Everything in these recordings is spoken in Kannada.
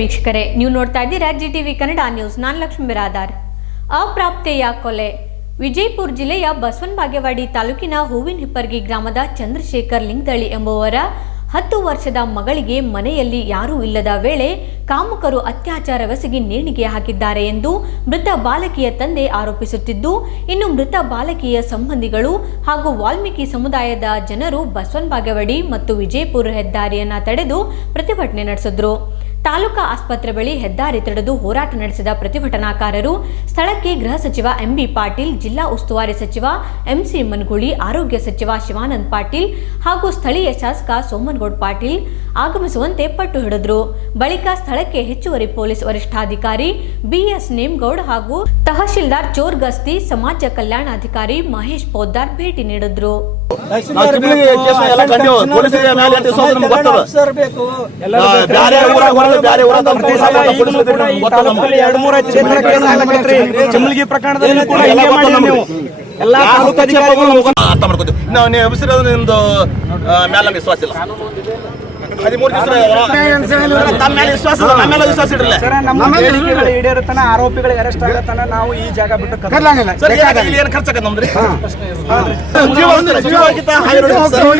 ವೀಕ್ಷಕರೇ, ನೀವು ನೋಡ್ತಾ ಇದ್ದೀರಾ ಜಿ ಟಿವಿ ಕನ್ನಡ ನ್ಯೂಸ್. ನಾನು ಲಕ್ಷ್ಮೀ ಬಿರಾದಾರ್. ಅಪ್ರಾಪ್ತೆಯ ಕೊಲೆ. ವಿಜಯಪುರ ಜಿಲ್ಲೆಯ ಬಸವನ ಬಾಗೇವಾಡಿ ತಾಲೂಕಿನ ಹೂವಿನ ಹಿಪ್ಪರ್ಗಿ ಗ್ರಾಮದ ಚಂದ್ರಶೇಖರ್ ಲಿಂಗದಳ್ಳಿ ಎಂಬುವರ ಹತ್ತು ವರ್ಷದ ಮಗಳಿಗೆ ಮನೆಯಲ್ಲಿ ಯಾರೂ ಇಲ್ಲದ ವೇಳೆ ಕಾಮುಕರು ಅತ್ಯಾಚಾರವೆಸಗಿ ನೇಣಿಗೆ ಹಾಕಿದ್ದಾರೆ ಎಂದು ಮೃತ ಬಾಲಕಿಯ ತಂದೆ ಆರೋಪಿಸುತ್ತಿದ್ದು, ಇನ್ನು ಮೃತ ಬಾಲಕಿಯ ಸಂಬಂಧಿಗಳು ಹಾಗೂ ವಾಲ್ಮೀಕಿ ಸಮುದಾಯದ ಜನರು ಬಸವನ್ ಬಾಗೇವಾಡಿ ಮತ್ತು ವಿಜಯಪುರ ಹೆದ್ದಾರಿಯನ್ನ ತಡೆದು ಪ್ರತಿಭಟನೆ ನಡೆಸಿದ್ರು. ತಾಲೂಕಾ ಆಸ್ಪತ್ರೆ ಬಳಿ ಹೆದ್ದಾರಿ ತಡೆದು ಹೋರಾಟ ನಡೆಸಿದ ಪ್ರತಿಭಟನಾಕಾರರು, ಸ್ಥಳಕ್ಕೆ ಗೃಹ ಸಚಿವ ಎಂಬಿ ಪಾಟೀಲ್, ಜಿಲ್ಲಾ ಉಸ್ತುವಾರಿ ಸಚಿವ ಎಂಸಿ ಮನ್ಗುಳಿ, ಆರೋಗ್ಯ ಸಚಿವ ಶಿವಾನಂದ್ ಪಾಟೀಲ್ ಹಾಗೂ ಸ್ಥಳೀಯ ಶಾಸಕ ಸೋಮನಗೌಡ್ ಪಾಟೀಲ್ ಆಗಮಿಸುವಂತೆ ಪಟ್ಟು ಹಿಡಿದ್ರು. ಬಳಿಕ ಸ್ಥಳಕ್ಕೆ ಹೆಚ್ಚುವರಿ ಪೊಲೀಸ್ ವರಿಷ್ಠಾಧಿಕಾರಿ ಬಿಎಸ್ ನೇಮ್ಗೌಡ್ ಹಾಗೂ ತಹಶೀಲ್ದಾರ್ ಚೋರ್ ಗಸ್ತಿ ಸಮಾಜ ಕಲ್ಯಾಣಾಧಿಕಾರಿ ಮಹೇಶ್ ಪೋದ್ದಾರ್ ಭೇಟಿ ನೀಡಿದ್ರು. ಚಮಲ್ಗಿ ಪ್ರಕರಣದಲ್ಲಿ ಎಲ್ಲ ಅರ್ಥ ಮಾಡ್ಕೋತೀವಿ. ನಾವು ನೀವು ಹೆಸರು ನಿಮ್ದು ಮೇಲೆ ನಮ್ಗೆ ವಿಶ್ವಾಸ ಇಲ್ಲ. ಹದಿಮೂರು ದಿವಸ ತಮ್ಮ ಮೇಲೆ ವಿಶ್ವಾಸ ಇದೆ, ನಮ್ಮ ಮೇಲೆ ವಿಶ್ವಾಸ ಈಡೇರುತ್ತಾನ ಆರೋಪಿಗಳಿಗೆ ಅರೆಸ್ಟ್ ಆಗತ್ತಾನ ನಾವು ಈ ಜಾಗ ಬಿಟ್ಟು ಸರ್ ಇಲ್ಲಿ ಏನು ನಮ್ದ್ರಿ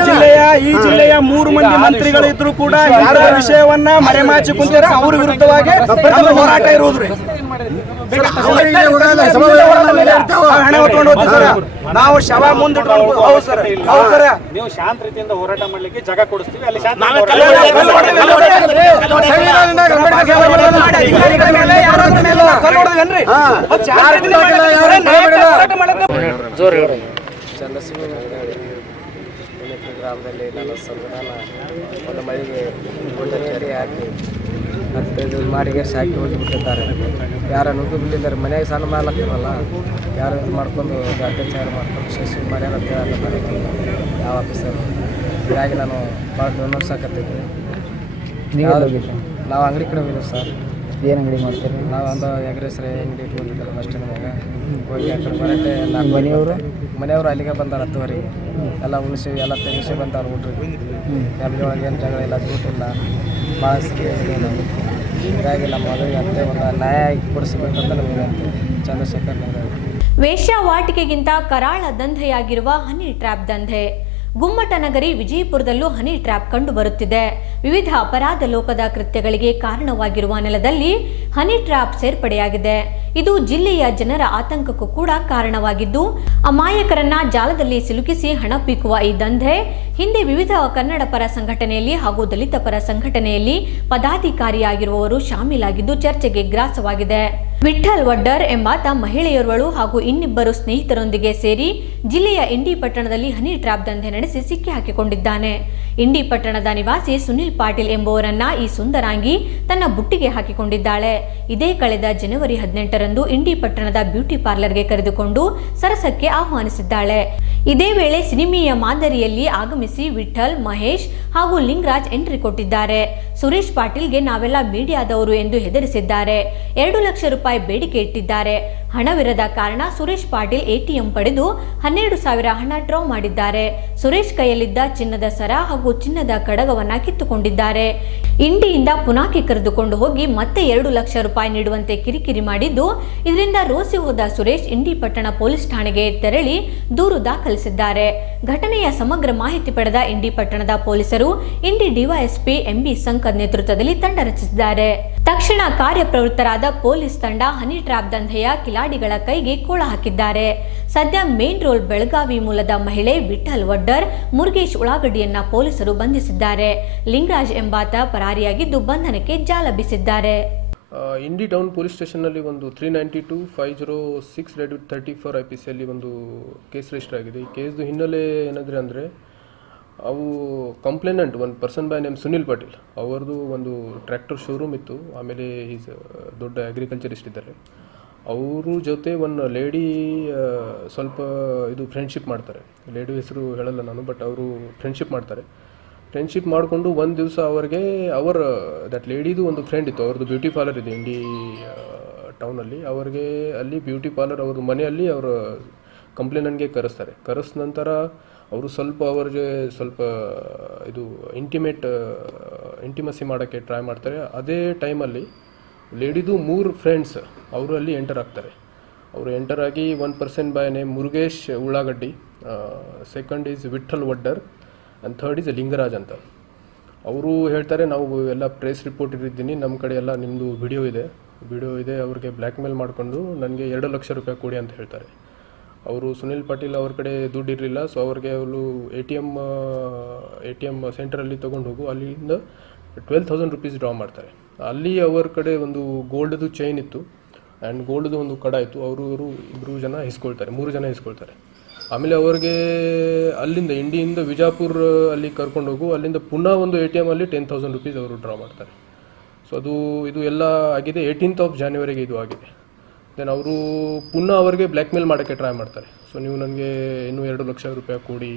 ಜಿಲ್ಲೆಯ ಈ ಜಿಲ್ಲೆಯ ಮೂರು ಮಂದಿ ಮಂತ್ರಿಗಳು ಇದ್ರು ಕೂಡ ಯಾರ ವಿಷಯವನ್ನ ಮರೆಮಾಚಿ ಕುಂತಾರ ಅವ್ರ ವಿರುದ್ಧವಾಗಿ ಹೋರಾಟ ಇರುವುದ್ರಿ ಹಣ ಹೊತ್ಕೊಂಡು ಹೋಗ್ತೀವಿ ಸರ್ ನಾವು ಶವ ಮುಂದಿಟ್ಕೊಂಡು ಹೌದು ಸರ್ ಹೌದು ಸರ್ ನೀವು ಶಾಂತ ರೀತಿಯಿಂದ ಹೋರಾಟ ಮಾಡ್ಲಿಕ್ಕೆ ಜಾಗ ಕೊಡಿಸ್ತೀವಿ ಅಲ್ಲಿ ಶಾಂತ ಚಂದ್ರಸಿಂಹ ಗ್ರಾಮದಲ್ಲಿ ನನ್ನ ಸಂವಿಧಾನ ಒಂದು ಮಳೆಗೆ ಗುಡ್ಡ ಕೆರೆ ಹಾಕಿ ಹತ್ತೈದು ಮಾಡಿಗೆ ಸಾಕಿ ಹೋಗಿಬಿಟ್ಟಿದ್ದಾರೆ ಯಾರು ನುಗ್ಗು ಬಿಲ್ಲಿದ್ದಾರೆ ಮನೆಗೆ ಸಣ್ಣ ಮಾಲಕ್ಕಿರಲ್ಲ ಯಾರು ಇದು ಮಾಡ್ಕೊಂಡು ಅತ್ಯಾಚಾರ ಮಾಡ್ಕೊಂಡು ಶಿಶು ಮಾಡ್ಯಾರ ಅಂತ ಯಾವ ಆಫೀಸರು? ಹೀಗಾಗಿ ನಾನು ಭಾಳ ವಿಮರ್ಶಾಕತ್ತಿದ್ದೆ ನಾವು ಅಂಗಡಿ ಕಡೆ ಹೋಗಿದ್ದೀವಿ ಸರ್. ಏನು ಅಂಗಡಿ ಮಾಡ್ತೀರಿ? ನಾವು ಒಂದು ಎಗ್ರೆಸ್ರೆ ಅಂಗಡಿ ಇಟ್ಕೊಂಡಿದ್ದಾರೆ ಅಷ್ಟೇ ನಮಗೆ. ಹೋಗಿ ಆ ಕಡೆ ಬರಟ್ಟೆ ಎಲ್ಲ ಮನೆಯವರು? ಮನೆಯವರು ಅಲ್ಲಿಗೆ ಬಂದಾರ ಹತ್ತುವರೆಗೆ. ಎಲ್ಲ ಉಳಿಸಿ ಎಲ್ಲ ತೆಗಿಸಿ ಬಂದಾರ ಊಟ್ರಿಗೆ ಫ್ಯಾಮಿಲಿ ಒಳಗೆ ಏನು ಜಗಳ ಇಲ್ಲ ಊಟಿಲ್ಲ ಭಾಳ ಹೀಗಾಗಿ ನಮ್ಮ ಒಂದು ನ್ಯಾಯ ಕೊಡಿಸ್ಬೇಕಂತ ನಮಗೆ ಚಂದ್ರಶೇಖರ್ ವೇಶ್ಯಾವಾಟಿಕೆಗಿಂತ ಕರಾಳ ದಂಧೆಯಾಗಿರುವ ಹನಿ ಟ್ರ್ಯಾಪ್ ದಂಧೆ. ಗುಮ್ಮಟ ನಗರಿ ವಿಜಯಪುರದಲ್ಲೂ ಹನಿ ಟ್ರ್ಯಾಪ್ ಕಂಡು ಬರುತ್ತಿದೆ ವಿವಿಧ ಅಪರಾಧ ಲೋಕದ ಕೃತ್ಯಗಳಿಗೆ ಕಾರಣವಾಗಿರುವ ನೆಲದಲ್ಲಿ ಹನಿ ಟ್ರ್ಯಾಪ್ ಸೇರ್ಪಡೆಯಾಗಿದೆ. ಇದು ಜಿಲ್ಲೆಯ ಜನರ ಆತಂಕಕ್ಕೂ ಕೂಡ ಕಾರಣವಾಗಿದ್ದು, ಅಮಾಯಕರನ್ನ ಜಾಲದಲ್ಲಿ ಸಿಲುಕಿಸಿ ಹಣ ಪೀಕುವ ಈ ದಂಧೆ ಹಿಂದೆ ವಿವಿಧ ಕನ್ನಡ ಪರ ಸಂಘಟನೆಯಲ್ಲಿ ಹಾಗೂ ದಲಿತ ಪರ ಸಂಘಟನೆಯಲ್ಲಿ ಪದಾಧಿಕಾರಿಯಾಗಿರುವವರು ಶಾಮೀಲಾಗಿದ್ದು ಚರ್ಚೆಗೆ ಗ್ರಾಸವಾಗಿದೆ. ವಿಠಲ್ ವಡ್ಡರ್ ಎಂಬಾತ ಮಹಿಳೆಯೊರ್ವಳು ಹಾಗೂ ಇನ್ನಿಬ್ಬರು ಸ್ನೇಹಿತರೊಂದಿಗೆ ಸೇರಿ ಜಿಲ್ಲೆಯ ಇಂಡಿ ಪಟ್ಟಣದಲ್ಲಿ ಹನಿ ಟ್ರ್ಯಾಪ್ ದಂಧೆ ನಡೆಸಿ ಸಿಕ್ಕಿ ಹಾಕಿಕೊಂಡಿದ್ದಾನೆ. ಇಂಡಿ ಪಟ್ಟಣದ ನಿವಾಸಿ ಸುನಿಲ್ ಪಾಟೀಲ್ ಎಂಬುವರನ್ನ ಈ ಸುಂದರಾಂಗಿ ತನ್ನ ಬುಟ್ಟಿಗೆ ಹಾಕಿಕೊಂಡಿದ್ದಾಳೆ. ಇದೇ ಕಳೆದ ಜನವರಿ ಹದಿನೆಂಟರಂದು ಇಂಡಿ ಪಟ್ಟಣದ ಬ್ಯೂಟಿ ಪಾರ್ಲರ್ಗೆ ಕರೆದುಕೊಂಡು ಸರಸಕ್ಕೆ ಆಹ್ವಾನಿಸಿದ್ದಾಳೆ. ಇದೇ ವೇಳೆ ಸಿನಿಮೀಯ ಮಾದರಿಯಲ್ಲಿ ಆಗಮಿಸಿ ವಿಠಲ್ ಮಹೇಶ್ ಹಾಗೂ ಲಿಂಗರಾಜ್ ಎಂಟ್ರಿ ಕೊಟ್ಟಿದ್ದಾರೆ. ಸುರೇಶ್ ಪಾಟೀಲ್ಗೆ ನಾವೆಲ್ಲ ಮೀಡಿಯಾದವರು ಎಂದು ಹೆದರಿಸಿದ್ದಾರೆ. ಎರಡು ಲಕ್ಷ ರೂಪಾಯಿ ಬೇಡಿಕೆ ಇಟ್ಟಿದ್ದಾರೆ. ಹಣವಿರದ ಕಾರಣ ಸುರೇಶ್ ಪಾಟೀಲ್ ಎಟಿಎಂ ಪಡೆದು ಹನ್ನೆರಡು ಸಾವಿರ ಹಣ ಡ್ರಾ ಮಾಡಿದ್ದಾರೆ. ಸುರೇಶ್ ಕೈಯಲ್ಲಿದ್ದ ಚಿನ್ನದ ಸರ ಹಾಗೂ ಚಿನ್ನದ ಕಡಗವನ್ನ ಕಿತ್ತುಕೊಂಡಿದ್ದಾರೆ. ಇಂಡಿಯಿಂದ ಪುನಾಕಿ ಕರೆದುಕೊಂಡು ಹೋಗಿ ಮತ್ತೆ ಎರಡು ಲಕ್ಷ ರೂಪಾಯಿ ನೀಡುವಂತೆ ಕಿರಿಕಿರಿ ಮಾಡಿದ್ದು, ಇದರಿಂದ ರೋಸಿ ಹೋದ ಸುರೇಶ್ ಇಂಡಿ ಪಟ್ಟಣ ಪೊಲೀಸ್ ಠಾಣೆಗೆ ತೆರಳಿ ದೂರು ದಾಖಲಿಸಿದ್ದಾರೆ. ಘಟನೆಯ ಸಮಗ್ರ ಮಾಹಿತಿ ಪಡೆದ ಇಂಡಿ ಪಟ್ಟಣದ ಪೊಲೀಸರು ಇಂಡಿ ಡಿವೈಎಸ್ಪಿ ಎಂಬಿ ಸಂಕದ್ ನೇತೃತ್ವದಲ್ಲಿ ತಂಡ ರಚಿಸಿದ್ದಾರೆ. ತಕ್ಷಣ ಕಾರ್ಯಪ್ರವೃತ್ತರಾದ ಪೊಲೀಸ್ ತಂಡ ಹನಿ ಟ್ರ್ಯಾಪ್ ದಂಧೆಯ ಕಿಲಾಡಿಗಳ ಕೈಗೆ ಕೋಳ ಹಾಕಿದ್ದಾರೆ. ಸದ್ಯ ಮೇನ್ ರೋಲ್ ಬೆಳಗಾವಿ ಮೂಲದ ಮಹಿಳೆ ವಿಠಲ್ ವಡ್ಡರ್, ಮುರುಗೇಶ್ ಉಳ್ಳಾಗಡ್ಡಿಯನ್ನ ಪೊಲೀಸರು ಬಂಧಿಸಿದ್ದಾರೆ. ಲಿಂಗರಾಜ್ ಎಂಬಾತ ಪರಾರಿಯಾಗಿದ್ದು ಬಂಧನಕ್ಕೆ ಜಾಲ ಬೀಸಿದ್ದಾರೆ. ಇಂಡಿ ಟೌನ್ ಪೊಲೀಸ್ ಸ್ಟೇಷನ್ನಲ್ಲಿ ಒಂದು three ninety two five zero six read thirty four I P ಸಿಯಲ್ಲಿ ಒಂದು ಕೇಸ್ ರಿಜಿಸ್ಟರ್ ಆಗಿದೆ. ಈ ಕೇಸ್ದು ಹಿನ್ನೆಲೆ ಏನಂದರೆ ಅಂದರೆ ಅವು ಕಂಪ್ಲೇನೆಂಟ್ ಒಂದು person by name Sunil Patil. ಅವರದು ಒಂದು ಟ್ರ್ಯಾಕ್ಟರ್ ಶೋರೂಮ್ ಇತ್ತು. ಆಮೇಲೆ ಈಸ್ ದೊಡ್ಡ ಅಗ್ರಿಕಲ್ಚರಿಸ್ಟ್ ಇದ್ದಾರೆ. ಅವರು ಜೊತೆ ಒಂದು ಲೇಡಿ ಸ್ವಲ್ಪ ಇದು ಫ್ರೆಂಡ್ಶಿಪ್ ಮಾಡ್ತಾರೆ. ಲೇಡಿ ಹೆಸರು ಹೇಳಲ್ಲ ನಾನು ಬಟ್ ಅವರು ಫ್ರೆಂಡ್ಶಿಪ್ ಮಾಡ್ತಾರೆ. ಫ್ರೆಂಡ್ಶಿಪ್ ಮಾಡಿಕೊಂಡು ಒಂದು ದಿವಸ ಅವ್ರಿಗೆ ಅವರ ದಟ್ ಲೇಡಿದು ಒಂದು ಫ್ರೆಂಡ್ ಇತ್ತು. ಅವ್ರದ್ದು ಬ್ಯೂಟಿ ಪಾರ್ಲರ್ ಇದೆ ಇಂಡಿ ಟೌನಲ್ಲಿ ಅವ್ರಿಗೆ ಅಲ್ಲಿ ಬ್ಯೂಟಿ ಪಾರ್ಲರ್ ಅವ್ರ ಮನೆಯಲ್ಲಿ ಅವರು ಕಂಪ್ಲೇಂಟ್ಗೆ ಕರೆಸ್ತಾರೆ. ಕರೆಸ್ ನಂತರ ಅವರು ಸ್ವಲ್ಪ ಅವ್ರಿಗೆ ಸ್ವಲ್ಪ ಇದು ಇಂಟಿಮೇಟ್ ಇಂಟಿಮಸಿ ಮಾಡೋಕ್ಕೆ ಟ್ರೈ ಮಾಡ್ತಾರೆ. ಅದೇ ಟೈಮಲ್ಲಿ ಲೇಡಿದು ಮೂರು ಫ್ರೆಂಡ್ಸ್ ಅವರು ಅಲ್ಲಿ ಎಂಟರ್ ಆಗ್ತಾರೆ. ಅವರು ಎಂಟರ್ ಆಗಿ one percent by name Murugesh Ullagaddi second is Vithal Vaddar and third is Lingaraj ಅಂತ. ಅವರು ಹೇಳ್ತಾರೆ, ನಾವು ಎಲ್ಲ ಪ್ರೆಸ್ ರಿಪೋರ್ಟ್ ಇಟ್ಟಿದ್ದೀನಿ ನಮ್ಮ ಕಡೆ ಎಲ್ಲ ನಿಮ್ಮದು ವಿಡಿಯೋ ಇದೆ. ವಿಡಿಯೋ ಇದೆ, ಅವ್ರಿಗೆ ಬ್ಲ್ಯಾಕ್ ಮೇಲ್ ಮಾಡಿಕೊಂಡು ನನಗೆ ಎರಡು ಲಕ್ಷ ರೂಪಾಯಿ ಕೊಡಿ ಅಂತ ಹೇಳ್ತಾರೆ. ಅವರು ಸುನಿಲ್ ಪಾಟೀಲ್ ಅವ್ರ ಕಡೆ ದುಡ್ಡು ಇರಲಿಲ್ಲ ಸೊ ಅವ್ರಿಗೆ ಅವರು A T M A T M ಸೆಂಟ್ರಲ್ಲಿ ತೊಗೊಂಡು ಹೋಗು, ಅಲ್ಲಿಂದ ಟ್ವೆಲ್ ತೌಸಂಡ್ ರುಪೀಸ್ ಡ್ರಾ ಮಾಡ್ತಾರೆ. ಅಲ್ಲಿ ಅವ್ರ ಕಡೆ ಒಂದು ಗೋಲ್ಡ್ದು ಚೈನ್ ಇತ್ತು ಆ್ಯಂಡ್ ಗೋಲ್ಡ್ದು ಒಂದು ಕಡ ಇತ್ತು, ಅವರು ಇವರು ಇಬ್ಬರು ಜನ ಇಸ್ಕೊಳ್ತಾರೆ ಮೂರು ಜನ ಇಸ್ಕೊಳ್ತಾರೆ ಆಮೇಲೆ ಅವ್ರಿಗೆ ಅಲ್ಲಿಂದ ಇಂಡಿಯಿಂದ ವಿಜಾಪುರ ಅಲ್ಲಿ ಕರ್ಕೊಂಡು ಹೋಗು, ಅಲ್ಲಿಂದ ಪುನಃ ಒಂದು ಎ ಟಿ ಎಮಲ್ಲಿ ಟೆನ್ ತೌಸಂಡ್ ರುಪೀಸ್ ಅವರು ಡ್ರಾ ಮಾಡ್ತಾರೆ. ಸೊ ಅದು, ಇದು ಎಲ್ಲ ಆಗಿದೆ ಏಯ್ಟೀನ್ತ್ ಆಫ್ ಜಾನ್ವರಿಗೆ ಇದು ಆಗಿದೆ. ದೆನ್ ಅವರು ಪುನಃ ಅವರಿಗೆ ಬ್ಲ್ಯಾಕ್ ಮೇಲ್ ಮಾಡೋಕ್ಕೆ ಟ್ರೈ ಮಾಡ್ತಾರೆ. ಸೊ ನೀವು ನನಗೆ ಇನ್ನೂ ಎರಡು ಲಕ್ಷ ರೂಪಾಯಿ ಕೊಡಿ,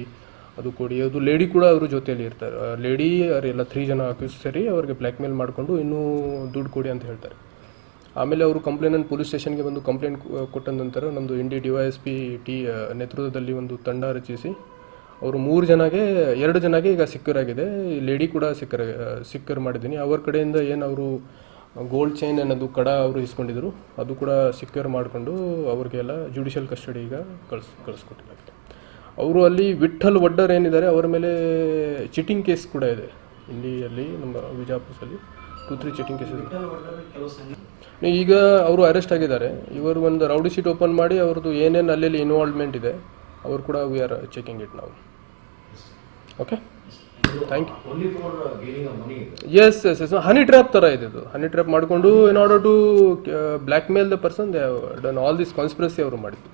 ಅದು ಕೊಡಿ. ಅದು ಲೇಡಿ ಕೂಡ ಅವರು ಜೊತೆಯಲ್ಲಿ ಇರ್ತಾರೆ. ಲೇಡಿ ಅವರೆಲ್ಲ ತ್ರೀ ಜನ ಅಕ್ಯೂಸ್ ಸೇರಿ ಅವ್ರಿಗೆ ಬ್ಲ್ಯಾಕ್ ಮೇಲ್ ಮಾಡಿಕೊಂಡು ಇನ್ನೂ ದುಡ್ಡು ಕೊಡಿ ಅಂತ ಹೇಳ್ತಾರೆ. ಆಮೇಲೆ ಅವರು ಕಂಪ್ಲೇಂಟ್ ಪೊಲೀಸ್ ಸ್ಟೇಷನ್ಗೆ ಬಂದು ಕಂಪ್ಲೇಂಟ್ ಕೊಟ್ಟ ನಂತರ ನಮ್ಮದು Indi D Y S P T ನೇತೃತ್ವದಲ್ಲಿ ಒಂದು ತಂಡ ರಚಿಸಿ, ಅವರು ಮೂರು ಜನಗೆ, ಎರಡು ಜನಗೆ ಈಗ ಸಿಕ್ಕರ್ ಆಗಿದೆ ಲೇಡಿ ಕೂಡ ಸಿಕ್ಕರ್ ಸಿಕ್ಕರ್ ಮಾಡಿದ್ದೀನಿ. ಅವ್ರ ಕಡೆಯಿಂದ ಏನು ಅವರು ಗೋಲ್ಡ್ ಚೈನ್ ಅನ್ನೋದು ಕಡ ಅವರು ಇಸ್ಕೊಂಡಿದ್ರು. ಅದು ಕೂಡ ಸೆಕ್ಯೂರ್ ಮಾಡಿಕೊಂಡು ಅವ್ರಿಗೆಲ್ಲ ಜುಡಿಷಿಯಲ್ ಕಸ್ಟಡಿ ಈಗ ಕಳ್ಸಿ ಕಳಿಸ್ಕೊಟ್ಟಿದ್ದಾರೆ. ಅವರು ಅಲ್ಲಿ ವಿಠಲ್ ವಡ್ಡರ್ ಏನಿದ್ದಾರೆ ಅವರ ಮೇಲೆ ಚಿಟಿಂಗ್ ಕೇಸ್ ಕೂಡ ಇದೆ. ಇಲ್ಲಿ ಅಲ್ಲಿ ನಮ್ಮ ವಿಜಾಪುರದಲ್ಲಿ ಟೂ ತ್ರೀ ಚಿಟಿಂಗ್ ಕೇಸ್ ಇದೆ. ಈಗ ಅವರು ಅರೆಸ್ಟ್ ಆಗಿದ್ದಾರೆ. ಇವರು ಒಂದು ರೌಡಿ ಶೀಟ್ ಓಪನ್ ಮಾಡಿ ಅವ್ರದ್ದು ಏನೇನು ಅಲ್ಲಿ ಇನ್ವಾಲ್ವ್ಮೆಂಟ್ ಇದೆ ಅವರು ಕೂಡ ವಿ ಆರ್ ಚೆಕಿಂಗ್ ಇಟ್ ನಾವು okay thank you yes yes yes honey trap ಥರ ಇದೆ ಇದು ಹನಿ ಟ್ರ್ಯಾಪ್ ಮಾಡಿಕೊಂಡು in order to blackmail the person they done all this conspiracy ಅವರು ಮಾಡಿದ್ದು.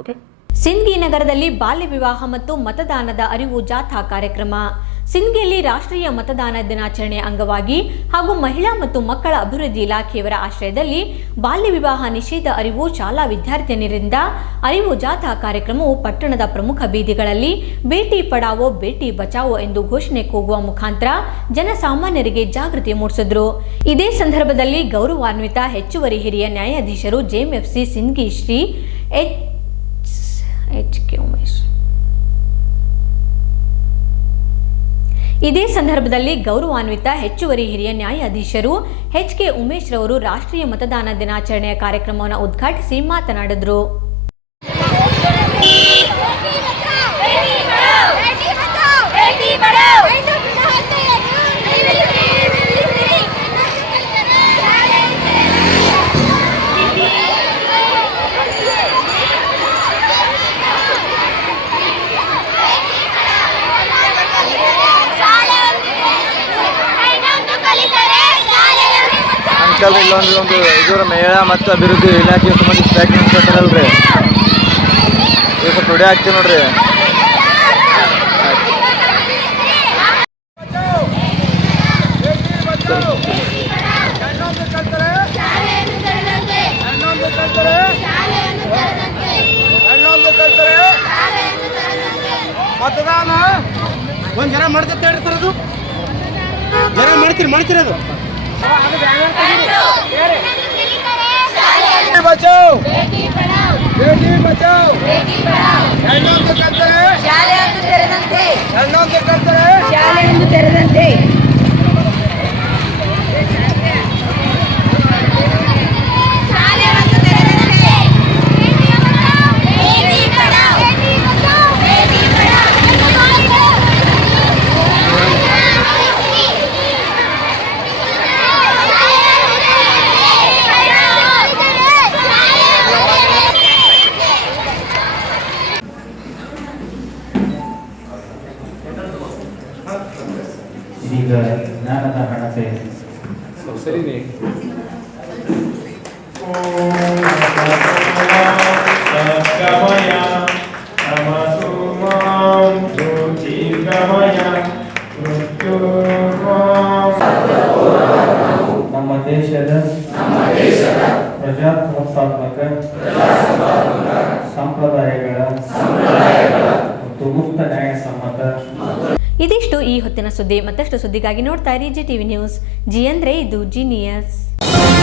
ಓಕೆ ಸಿಂಧಿ ನಗರದಲ್ಲಿ ಬಾಲ್ಯ ವಿವಾಹ ಮತ್ತು ಮತದಾನದ ಅರಿವು ಜಾಥಾ ಕಾರ್ಯಕ್ರಮ. ಸಿಂದ್ಗಿಯಲ್ಲಿ ರಾಷ್ಟ್ರೀಯ ಮತದಾನ ದಿನಾಚರಣೆ ಅಂಗವಾಗಿ ಹಾಗೂ ಮಹಿಳಾ ಮತ್ತು ಮಕ್ಕಳ ಅಭಿವೃದ್ಧಿ ಇಲಾಖೆಯವರ ಆಶ್ರಯದಲ್ಲಿ ಬಾಲ್ಯ ವಿವಾಹ ನಿಷೇಧ ಅರಿವು ಶಾಲಾ ವಿದ್ಯಾರ್ಥಿನಿಯರಿಂದ ಅರಿವು ಜಾಥಾ ಕಾರ್ಯಕ್ರಮವು ಪಟ್ಟಣದ ಪ್ರಮುಖ ಬೀದಿಗಳಲ್ಲಿ ಬೇಟಿ ಪಡಾವೋ, ಬೇಟಿ ಬಚಾವೋ ಎಂದು ಘೋಷಣೆ ಕೂಗುವ ಮುಖಾಂತರ ಜನಸಾಮಾನ್ಯರಿಗೆ ಜಾಗೃತಿ ಮೂಡಿಸಿದ್ರು. ಇದೇ ಸಂದರ್ಭದಲ್ಲಿ ಗೌರವಾನ್ವಿತ ಹೆಚ್ಚುವರಿ ಹಿರಿಯ ನ್ಯಾಯಾಧೀಶರು JMFC Sindhi Shri H H K Umesh. ಇದೇ ಸಂದರ್ಭದಲ್ಲಿ ಗೌರವಾನ್ವಿತ ಹೆಚ್ಚುವರಿ ಹಿರಿಯ ನ್ಯಾಯಾಧೀಶರು ಎಚ್ ಕೆ ಉಮೇಶ್ ರವರು ರಾಷ್ಟ್ರೀಯ ಮತದಾನ ದಿನಾಚರಣೆಯ ಕಾರ್ಯಕ್ರಮವನ್ನು ಉದ್ಘಾಟಿಸಿ ಮಾತನಾಡಿದರು. ಅಂಕಲ್ ಇಲ್ಲೊಂದು ಒಂದು ಇದರ ಮೇಳ ಮತ್ತು ಅಭಿವೃದ್ಧಿ ಇಲಾಖೆ ಸಂಬಂಧಿಸಿದ ಪ್ಯಾಕಿಂಗ್ ರೀ ಈಗ ರೆಡಿ ಆಗ್ತೀವಿ ನೋಡ್ರಿ. ಮತದಾನ ಒಂದ್ ಜನ ಮಾಡ್ತಂತ ಸರ್ ಅದು? ಜನ ಮಾಡ್ತೀರಿ, ಮಾಡ್ತೀರ ಅದು? ಬಚಾವ್ ಬೇಟಿ ಬಚಾವ್ ಹೆಣ್ಣೊಂದು ಕಲ್ತಾರೆ ಶಾಲೆಯನ್ನು ತೆರೆದಂತೆ ಹೆಣ್ಣೊಂದು ಕಲ್ತಾರೆ ಶಾಲೆಯನ್ನು ತೆರೆದಂತೆ ಶಾಲೆಯನ್ನು ತೆರೆದಂತೆ ಬೇಟಿ ಬಚಾವ್ ಬೇಟಿ ಬಚಾವ್ ಬೇಟಿ ಬಚಾವ್ ಈಗ ಜ್ಞಾನದ ಹಣತೆ ಇದಿಷ್ಟು ಈ ಹೊತ್ತಿನ ಸುದ್ದಿ. ಮತ್ತಷ್ಟು ಸುದ್ದಿಗಾಗಿ ನೋಡ್ತಾ ಇರಿ ಜಿ ಟಿವಿ ನ್ಯೂಸ್. ಜಿ ಅಂದ್ರೆ ಇದು ಜಿನಿಯಸ್